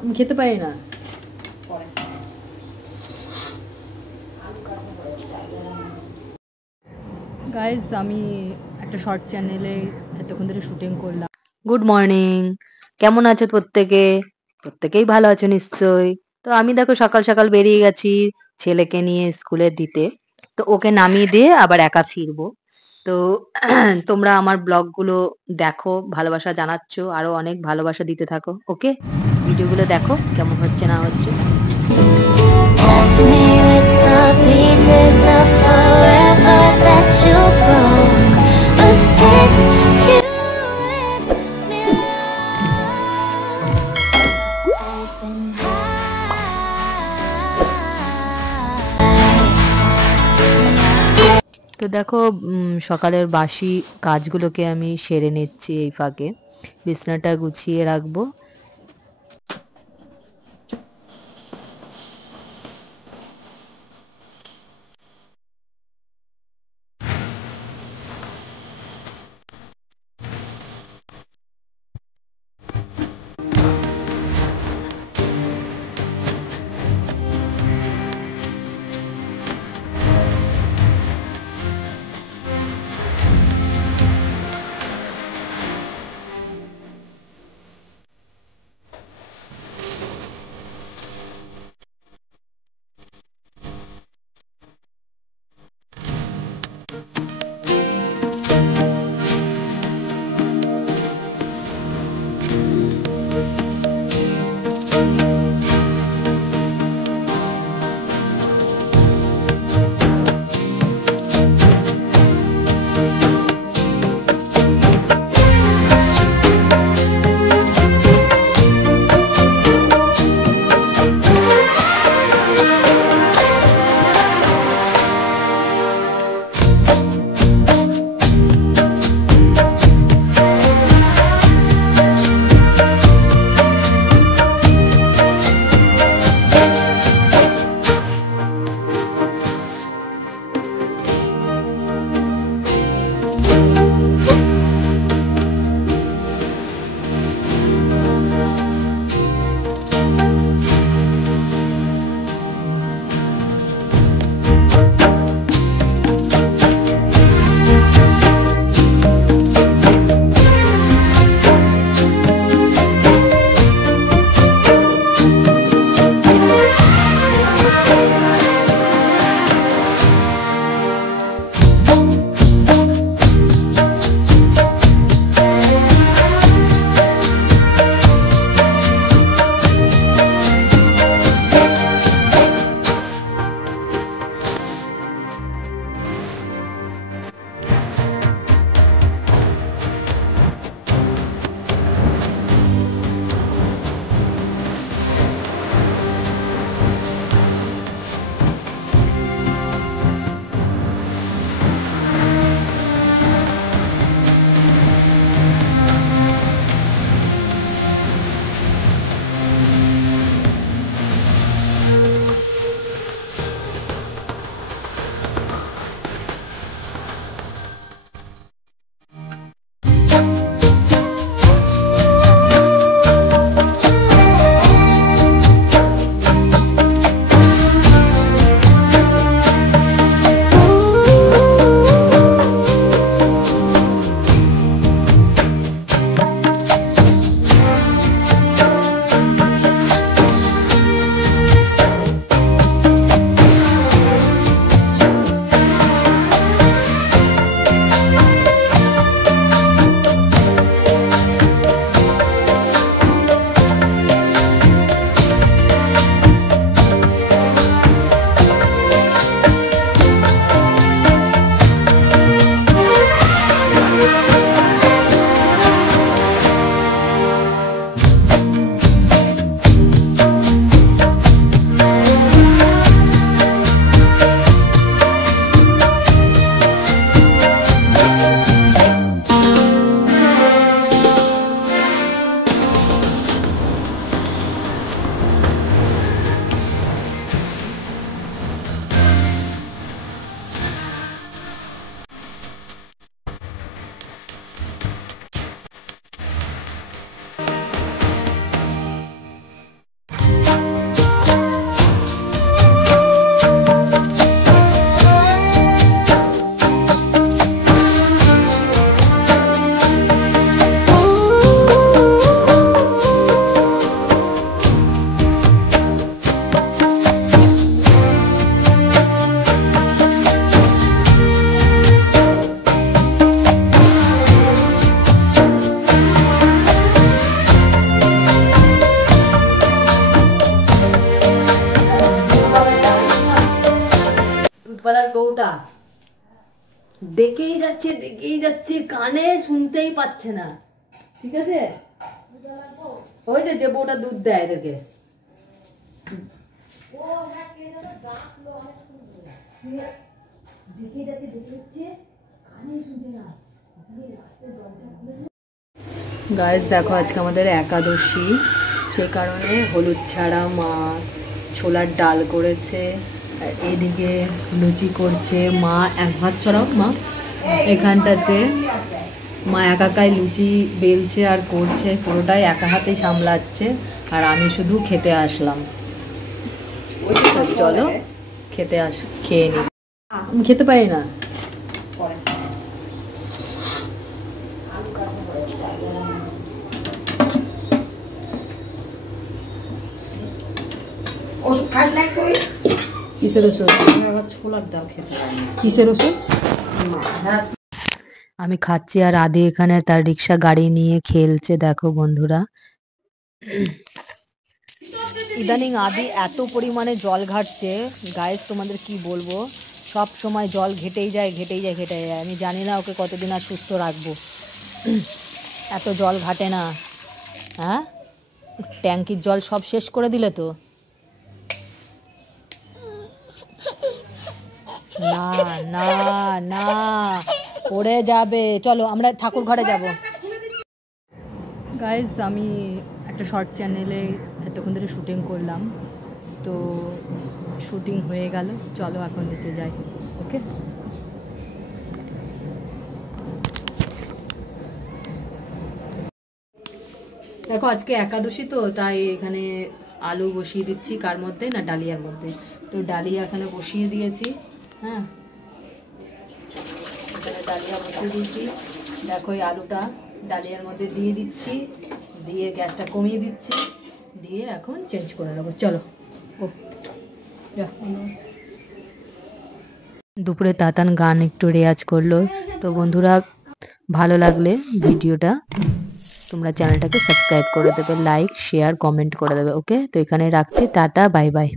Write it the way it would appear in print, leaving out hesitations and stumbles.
আমি খেতে পারি না। গাইজ, আমি একটা শর্ট চ্যানেলে এতক্ষণ ধরে শুটিং করলাম। Good morning. কেমন আছো প্রত্যেকে? প্রত্যেকেই ভালো আছো নিশ্চয়ই। তো আমি দেখো সকাল সকাল বেরিয়ে গেছি ছেলেকে নিয়ে স্কুলে দিতে। তো ওকে নামিয়ে দিয়ে আবার একা ফিরবো। তো তোমরা আমার ব্লগগুলো দেখো, ভালোবাসা জানাচ্ছ, আরো অনেক ভালোবাসা দিতে থাকো। ওকে, ভিডিওগুলো দেখো কেমন হচ্ছে না হচ্ছে। Left me with the pieces of forever that you broke. But since you left me alone, I've been high. তো দেখো সকালের বাসি কাজগুলোকে আমি সেরে নিচ্ছি এই ফাঁকে। বিছনাটা গুছিয়ে রাখবো। ডেকেই যাচ্ছে, কানে শুনতেই পাচ্ছে না। ঠিক আছে, ওই যে বউটা দুধ দেয় এদেরকে। গাইস দেখো, আজকে আমাদের একাদশী, সেই কারণে হলুদ ছাড়া মা ছোলার ডাল করেছে, আর এদিকে লুচি করছে মা। এক হাত ছড়াও মা, এখানটাতে মা একাকাই লুচি বেলছে আর করছে, পুরোটাই একা হাতেই সামলাচ্ছে, আর আমি শুধু খেতে আসলাম। চলো খেয়ে নি। আমি খেতে পারি না। কিসের ওষুধ? ছোলার ডাল খেতে। কিসের ওষুধ? আমি খাচ্ছি আর আদি এখানে তার রিক্সা গাড়ি নিয়ে খেলছে। দেখো বন্ধুরা, ইদানিং আদি এত পরিমাণে জল ঘাটছে গাইস, তোমাদের কি বলবো, সব সময় জল ঘেটেই যায়। আমি জানি না ওকে কতদিন আর সুস্থ রাখবো। এত জল ঘাটে না। হ্যাঁ, ট্যাঙ্কির জল সব শেষ করে দিলে তো। না না না, পড়ে যাবে। চলো আমরা ঠাকুর ঘরে যাব। গাইজ, আমি একটা শর্ট চ্যানেলে এতক্ষণ ধরে শুটিং করলাম, তো শুটিং হয়ে গেল। চলো এখন নিচে যাই। ওকে, দেখো আজকে একাদশী তো, তাই এখানে আলু বসিয়ে দিচ্ছি। কার মধ্যে? না, ডালিয়ার মধ্যে। তো ডালিয়া এখানে বসিয়ে দিয়েছি। হ্যাঁ, এখানে ডালিয়া বসিয়ে দিয়েছি। দেখো এই আলুটা ডালিয়ার মধ্যে দিয়ে দিচ্ছি, দিয়ে গ্যাসটা কমিয়ে দিচ্ছি, দিয়ে এখন চেঞ্জ করে নেবো। চলো। দুপুরে তাতান গান একটু রেয়াজ করলো। তো বন্ধুরা, ভালো লাগলে ভিডিওটা তোমরা চ্যানেলটাকে সাবস্ক্রাইব করে দেবে, লাইক শেয়ার কমেন্ট করে দেবে। ওকে, তো এখানে রাখছি। Tata, bye bye.